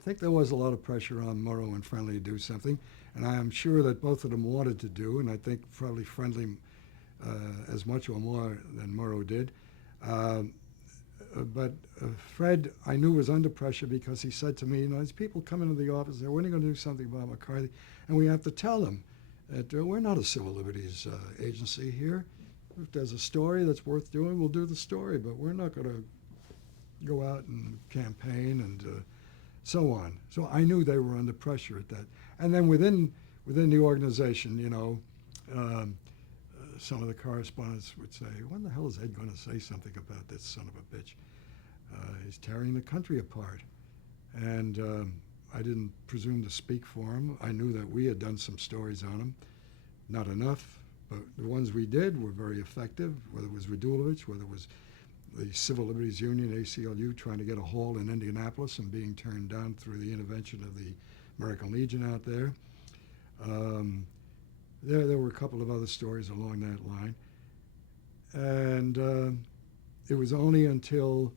I think there was a lot of pressure on Murrow and Friendly to do something, and I am sure that both of them wanted to do, and I think probably Friendly as much or more than Murrow did. Um, but Fred, I knew, was under pressure because he said to me, you know, these people come into the office, they're when are you going to do something about McCarthy? And we have to tell them that we're not a civil liberties agency here. If there's a story that's worth doing, we'll do the story, but we're not going to go out and campaign and so on. So I knew they were under pressure at that. And then within the organization, you know, some of the correspondents would say, when the hell is Ed going to say something about this son of a bitch? He's tearing the country apart. And I didn't presume to speak for him. I knew that we had done some stories on him. Not enough, but the ones we did were very effective, whether it was Radulovich, whether it was the Civil Liberties Union, ACLU, trying to get a hall in Indianapolis and being turned down through the intervention of the American Legion out there. There were a couple of other stories along that line. And it was only until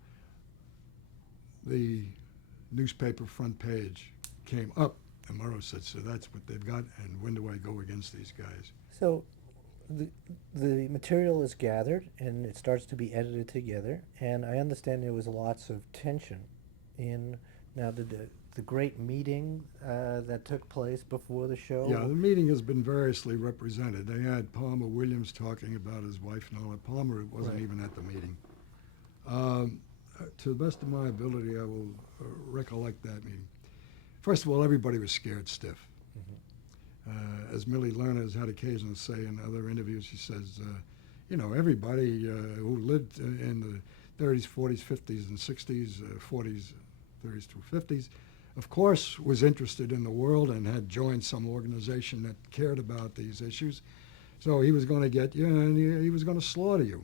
the newspaper front page came up and Murrow said, so that's what they've got, and when do I go against these guys? So the material is gathered and it starts to be edited together, and I understand there was lots of tension in now the great meeting that took place before the show. Yeah, the meeting has been variously represented. They had Palmer Williams talking about his wife and all that. Palmer wasn't Right. even at the meeting. To the best of my ability, I will recollect that meeting. First of all, everybody was scared stiff. As Millie Lerner has had occasion to say in other interviews, she says, you know, everybody who lived in the 30s, 40s, 50s, and 60s, 40s, 30s through 50s, of course, was interested in the world and had joined some organization that cared about these issues. So he was going to get you, and he was going to slaughter you.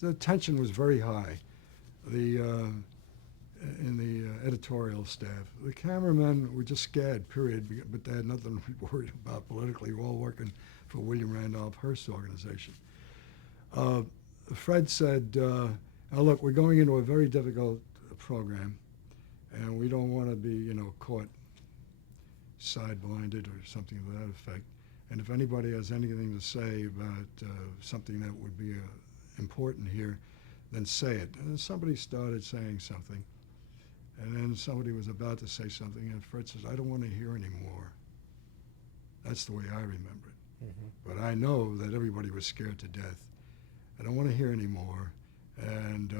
So the tension was very high. In the editorial staff. The cameramen were just scared, period, but they had nothing to be worried about politically. We're all working for William Randolph Hearst's organization. Fred said, now look, we're going into a very difficult program, and we don't want to be, you know, caught side-blinded or something to that effect. And if anybody has anything to say about something that would be important here, then say it. And then somebody started saying something. And then somebody was about to say something, and Fred says, I don't want to hear anymore. That's the way I remember it. But I know that everybody was scared to death. I don't want to hear anymore. And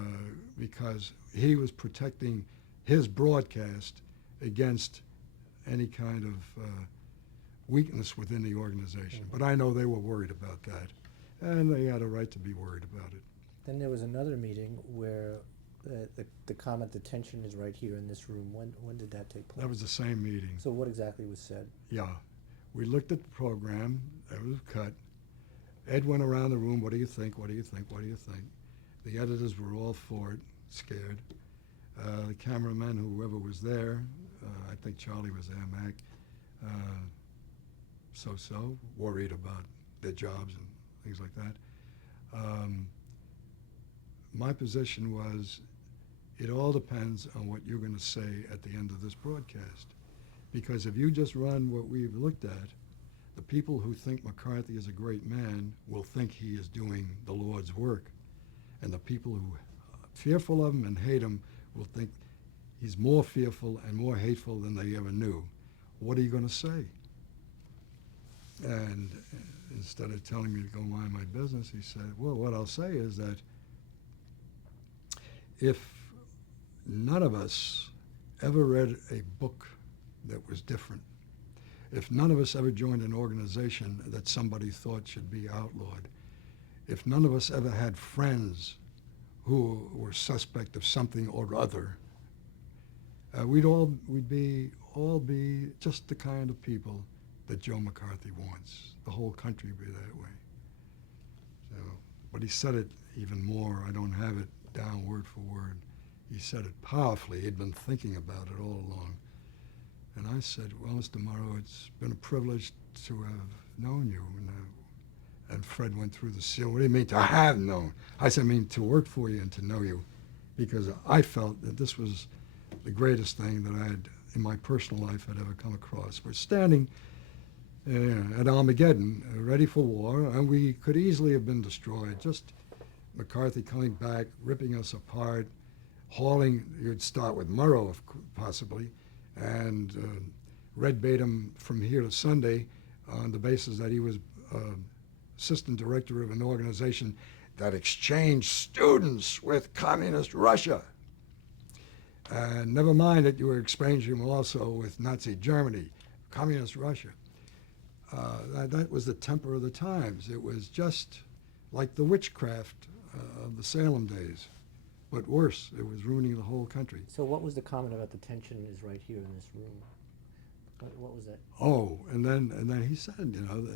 because he was protecting his broadcast against any kind of weakness within the organization. But I know they were worried about that. And they had a right to be worried about it. Then there was another meeting where the comment, the tension is right here in this room. When did that take place? That was the same meeting. So what exactly was said? Yeah. We looked at the program. It was cut. Ed went around the room. What do you think? What do you think? What do you think? The editors were all for it, scared. The cameramen, whoever was there, I think Charlie was there, Mac, so-so, worried about their jobs and things like that. My position was, it all depends on what you're going to say at the end of this broadcast. Because if you just run what we've looked at, the people who think McCarthy is a great man will think he is doing the Lord's work. And the people who are fearful of him and hate him will think he's more fearful and more hateful than they ever knew. What are you going to say? And instead of telling me to go mind my business, he said, well, what I'll say is that if none of us ever read a book that was different, if none of us ever joined an organization that somebody thought should be outlawed, if none of us ever had friends who were suspect of something or other, we'd all be just the kind of people that Joe McCarthy wants. The whole country be that way. So, but he said it even more. I don't have it down word for word. He said it powerfully. He'd been thinking about it all along. And I said, well, Mr. Murrow, it's been a privilege to have known you. And Fred went through the seal. What do you mean to have known? I said, I mean to work for you and to know you, because I felt that this was the greatest thing that I had in my personal life I'd ever come across. We're standing at Armageddon, ready for war, and we could easily have been destroyed. Just McCarthy coming back, ripping us apart, hauling, you'd start with Murrow possibly, and red bait him from here to Sunday on the basis that he was assistant director of an organization that exchanged students with communist Russia. And never mind that you were exchanging them also with Nazi Germany, communist Russia. That was the temper of the times. It was just like the witchcraft of the Salem days, but worse. It was ruining the whole country. So what was the comment about the tension is right here in this room? What was that? Oh, and then he said, you know,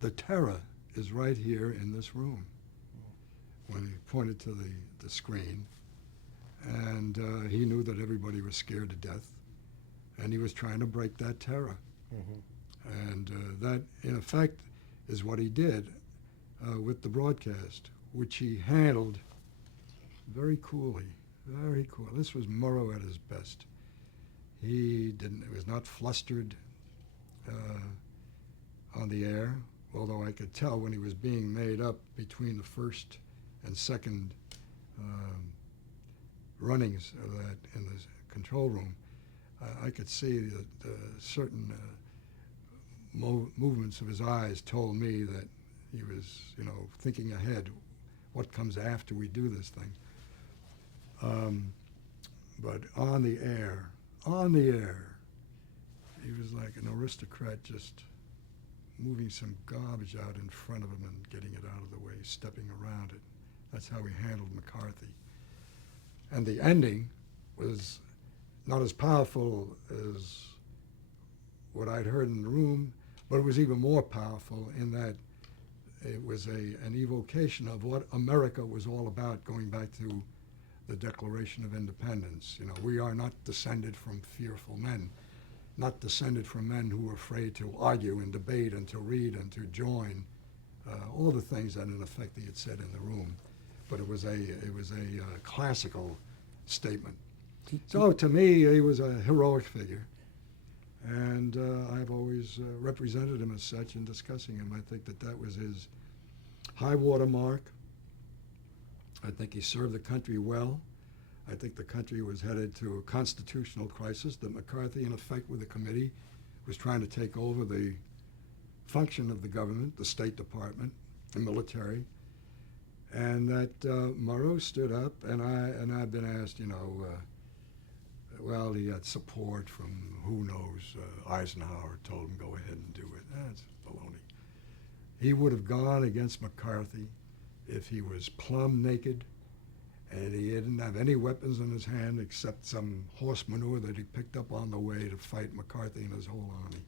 the terror is right here in this room. When he pointed to the screen, and he knew that everybody was scared to death, and he was trying to break that terror. Mm-hmm. And that, in effect, is what he did with the broadcast, which he handled very coolly, very cool. This was Murrow at his best. He was not flustered on the air, although I could tell when he was being made up between the first and second runnings of that in the control room. I could see that certain movements of his eyes told me that he was, you know, thinking ahead, what comes after we do this thing. But on the air, he was like an aristocrat, just moving some garbage out in front of him and getting it out of the way, stepping around it. That's how he handled McCarthy. And the ending was not as powerful as what I'd heard in the room, but it was even more powerful in that it was an evocation of what America was all about, going back to the Declaration of Independence. You know, we are not descended from fearful men, not descended from men who were afraid to argue and debate and to read and to join, all the things that in effect he had said in the room. But it was a classical statement. So to me, he was a heroic figure, and I've always represented him as such in discussing him. I think that was his high water mark. I think he served the country well. I think the country was headed to a constitutional crisis, that McCarthy, in effect, with the committee, was trying to take over the function of the government, the State Department, the military, and that Murrow stood up, and I've been asked, you know, well, he had support from who knows, Eisenhower told him go ahead and do it. That's baloney. He would have gone against McCarthy if he was plumb naked and he didn't have any weapons in his hand except some horse manure that he picked up on the way to fight McCarthy and his whole army.